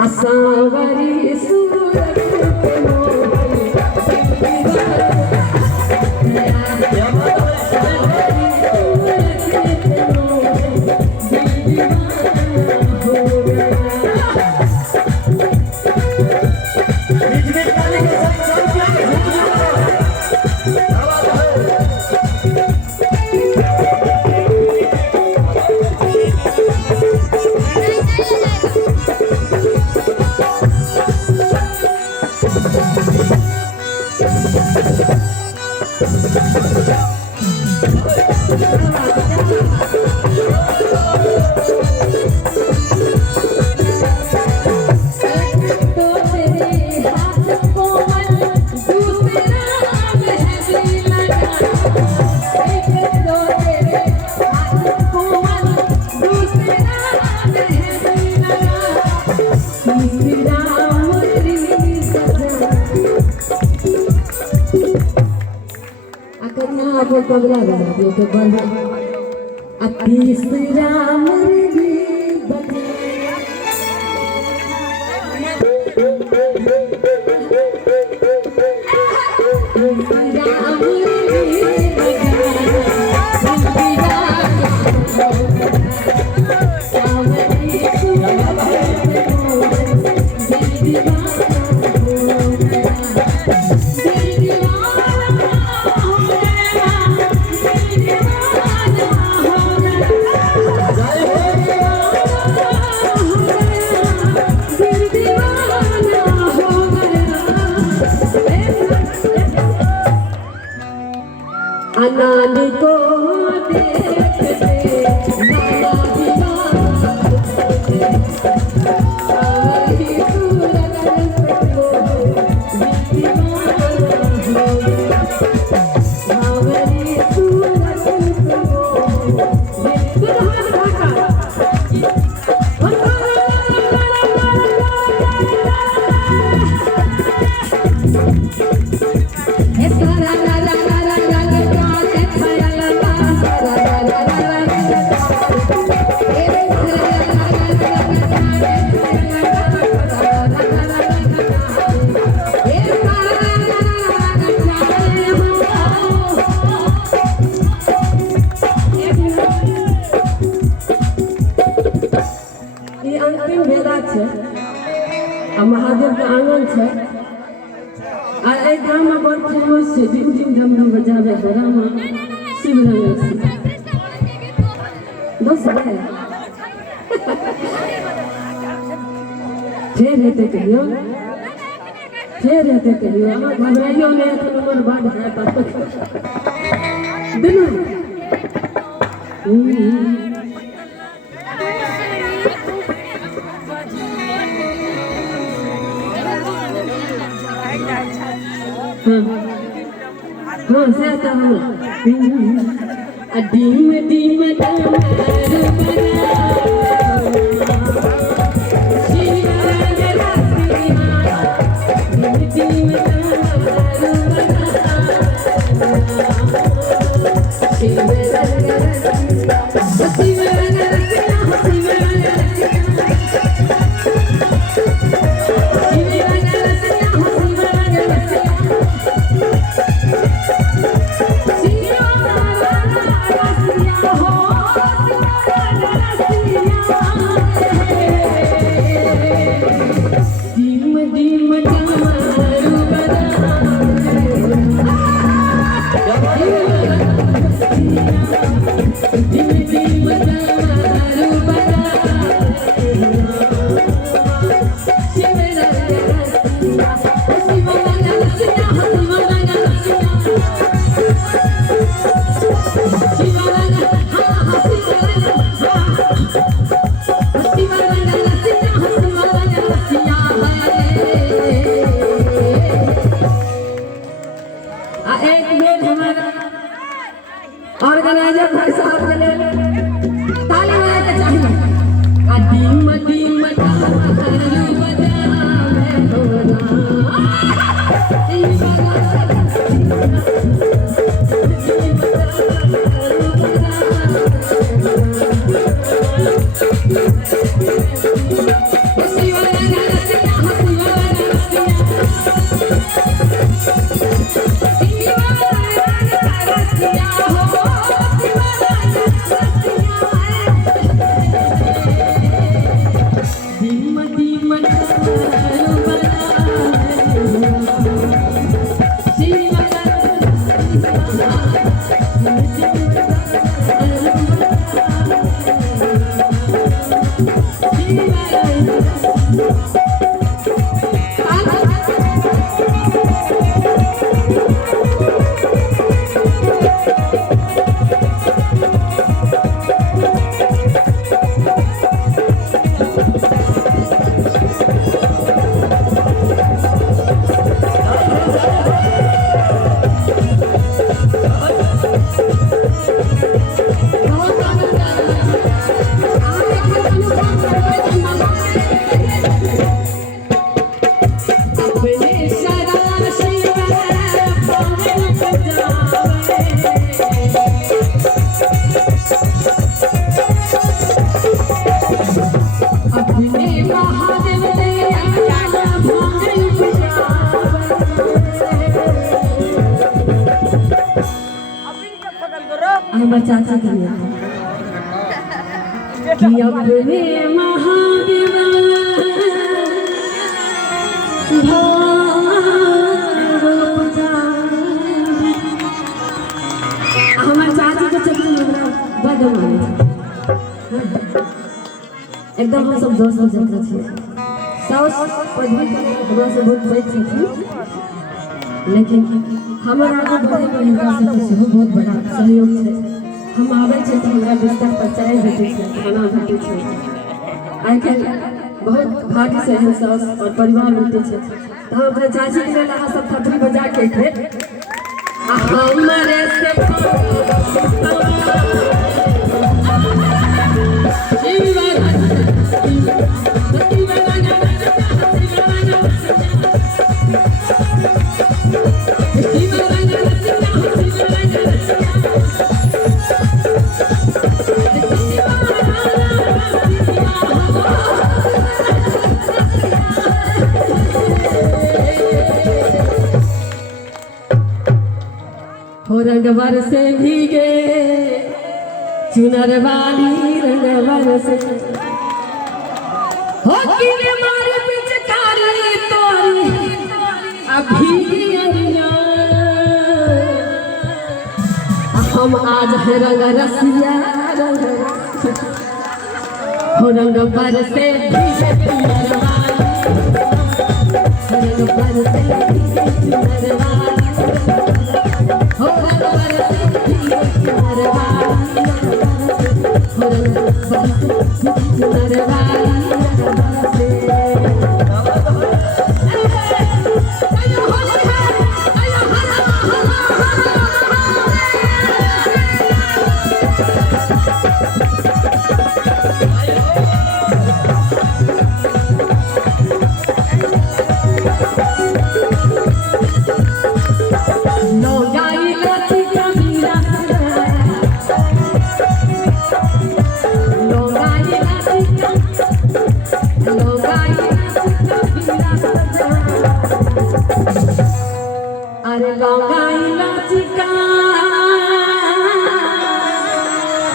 असावरी सूरत पगला गया तो बंद तीसरा मुर्गी अनाज को महादेव के आंगन है और एक गांव में बहुत फेमस है डिम डिम डम डम बजावे है रामा शिवरंग दोस्त है फिर रहते कहियो हम घबराइयो ने तो नंबर बाद है तब दिनो हाँ सहता हूँ अडीम डीम ऑर्गेनाइजर भाई साहब के लिए ताली बजा के चाहिए अडीम डीम बजा हमारे चाचा के लिए कि अपने महादेव हमारे चाची के चक्कर में बदम एकदम हम सब दोस्त जगह छे साउस पढ़ी हमरा से बहुत पैक छथिन लेकिन हमारा आगे बढ़े में हिनका से बहुत बड़ा सहयोग है। हम आवे छे तो हमरा बिस्तर पर चाय भेटे छे खाना भेटे छे आइ के बहुत भाग्य से हम सास और परिवार मिलते छे तो हम अपने चाची के लिए अहाँ सब थपड़ी बजा के थे हमारे से रंगवर से भीगे चुनर वाली रंगवर से हो किने मारे पिचकारी तोरी अभी अरिया हम आज है रंग रसिया रंग हो रंगवर से भीगे चुनर वाली रंगवर से भीगे चुनर वाली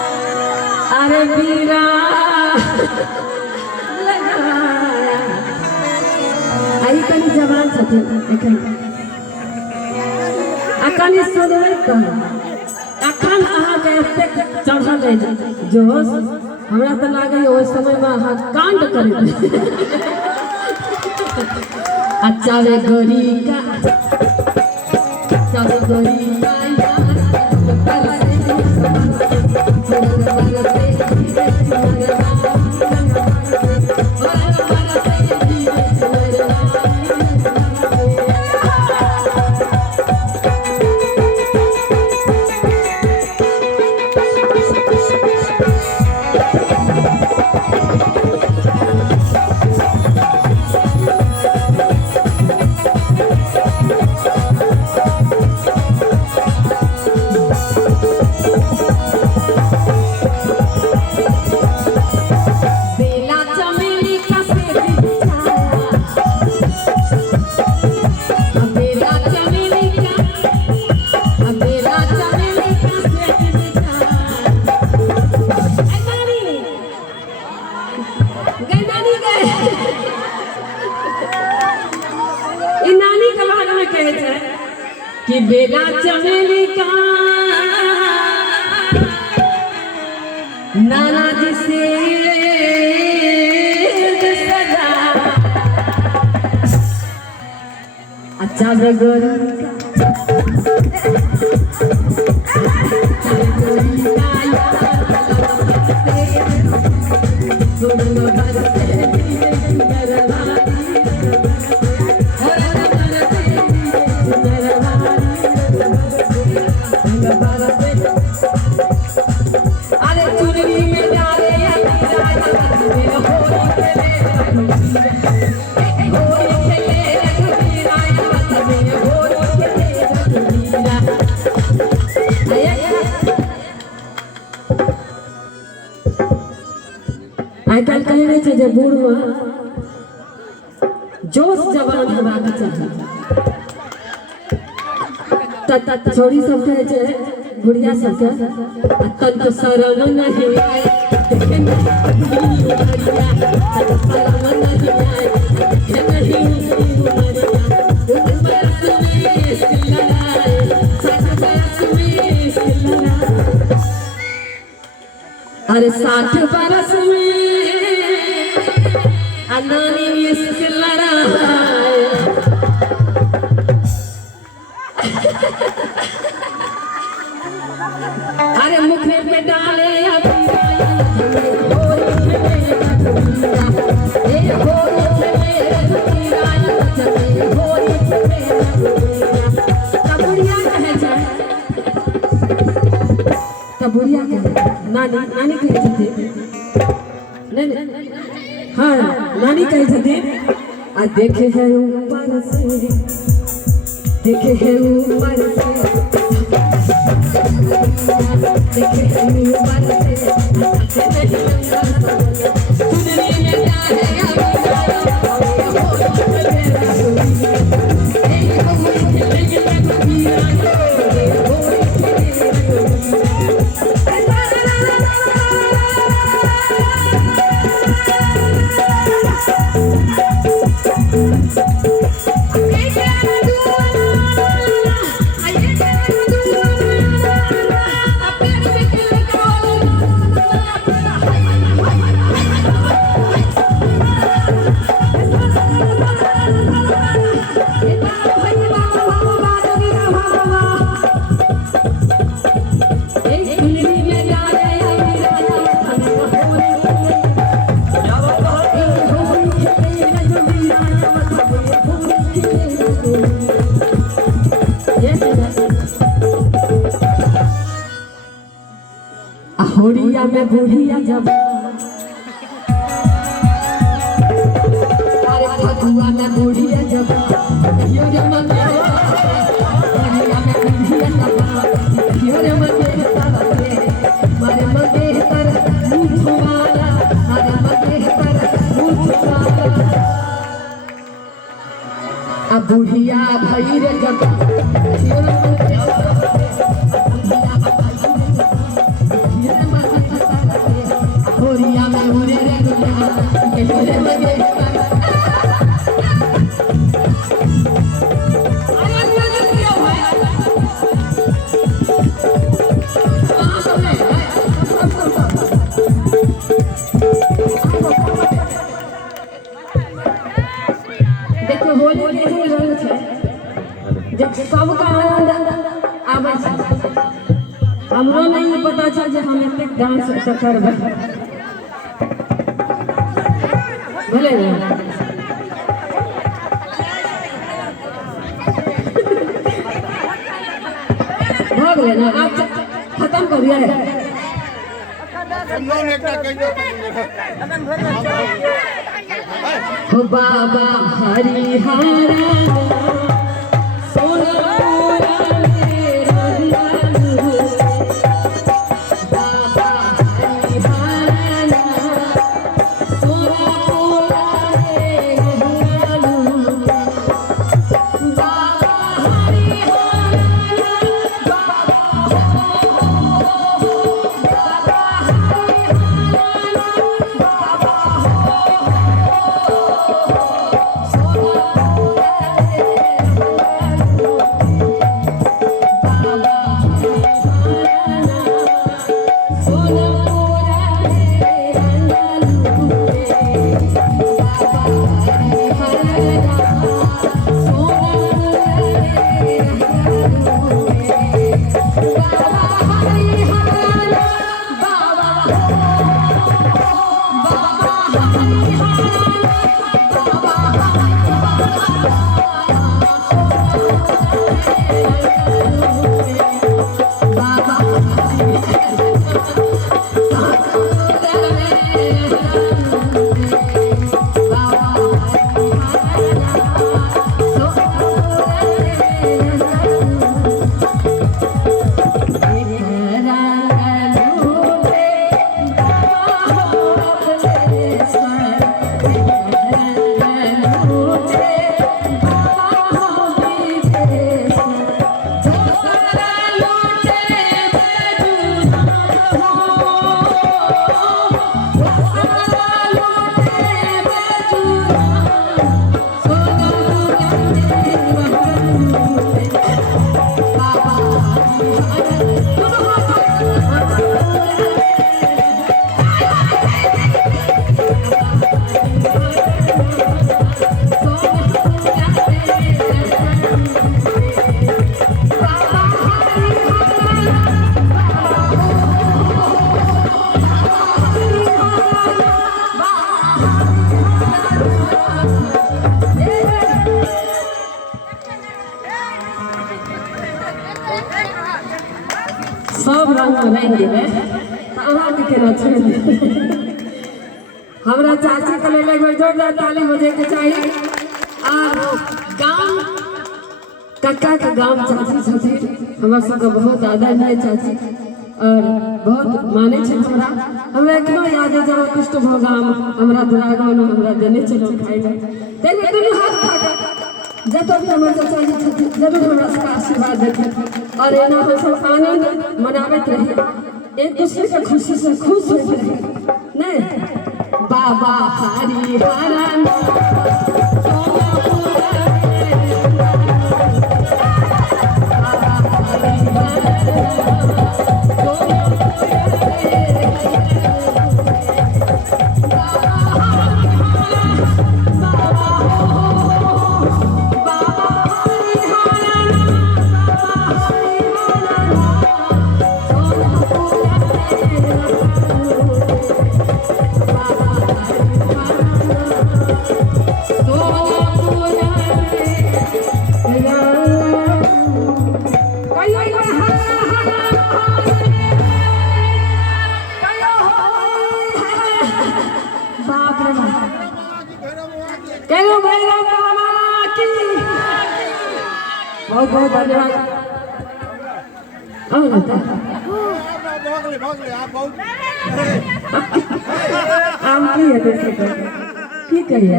अरे बीरा आई कनी जवान छथिन एखन अखन सुनबै त अखन अहाँ के एतेक चढ़ल है जोश हमरा त लागे ओइ समय में अहाँ कांड करबै अच्छा वे गोरी का अच्छा वे गोरी का कि बेला चमेली का नाना जी से रगड़ आई कल कहे रहे थे जब बूढ़ हुआ जोश जवान हेबाक चाहिए छोरी सब कहे छे बुढ़िया सब के तन तो शरम नहीं आए अरे 60 बरस में अनानी मुश्किल अरे मुखे पे डाले बुढ़िया नानी नानी कहे हाँ नानी कहे आ देखे है ऊपर से देखे है ऊपर से देखे है ऊपर से होड़िया में बुढ़िया जब अरे फगुआ में बुढ़िया जब यो रे मन होड़िया में बुढ़िया जब यो रे मन तारे मारे मगे तर मुछवाला अरे मगे तर मुछवाला अब बुढ़िया भई रे जब यो रे होड़िया में उड़े रे गुड़िया लगे देखो होली के रंग छे जब सबका आनंद आबै छै हमरो नहीं पता छै जे हम एते डांस करबै भले भाग लेना आप खत्म करिए हो बाबा हरिहरा सब रंग बनाई देवे तो अहाँके केना छोड़ देवे। हमरा चाची के लेल एक बेर जोरदार ताली बजे के चाहिए। और गाँव कक्का के गाँव चाची छथिन हमर सबके बहुत आदरणीय चाची और बहुत माने छै हमरा एखनो याद है जब कुष्ठ भोगाम हमरा दुरागमन हमरा देने चलो खाइ ले तैमे दुनू हाथ उठा जतऽ भी हमर चाची छथिन जरूर हमरा सबके आशीर्वाद देथिन और एना हम सब आनंद मनाबैत रही एक दूसरे के खुशी से खुश होइत रही नहीं। बाबा हरिहरन बहुत बहुत धन्यवाद। आम की है की करिए।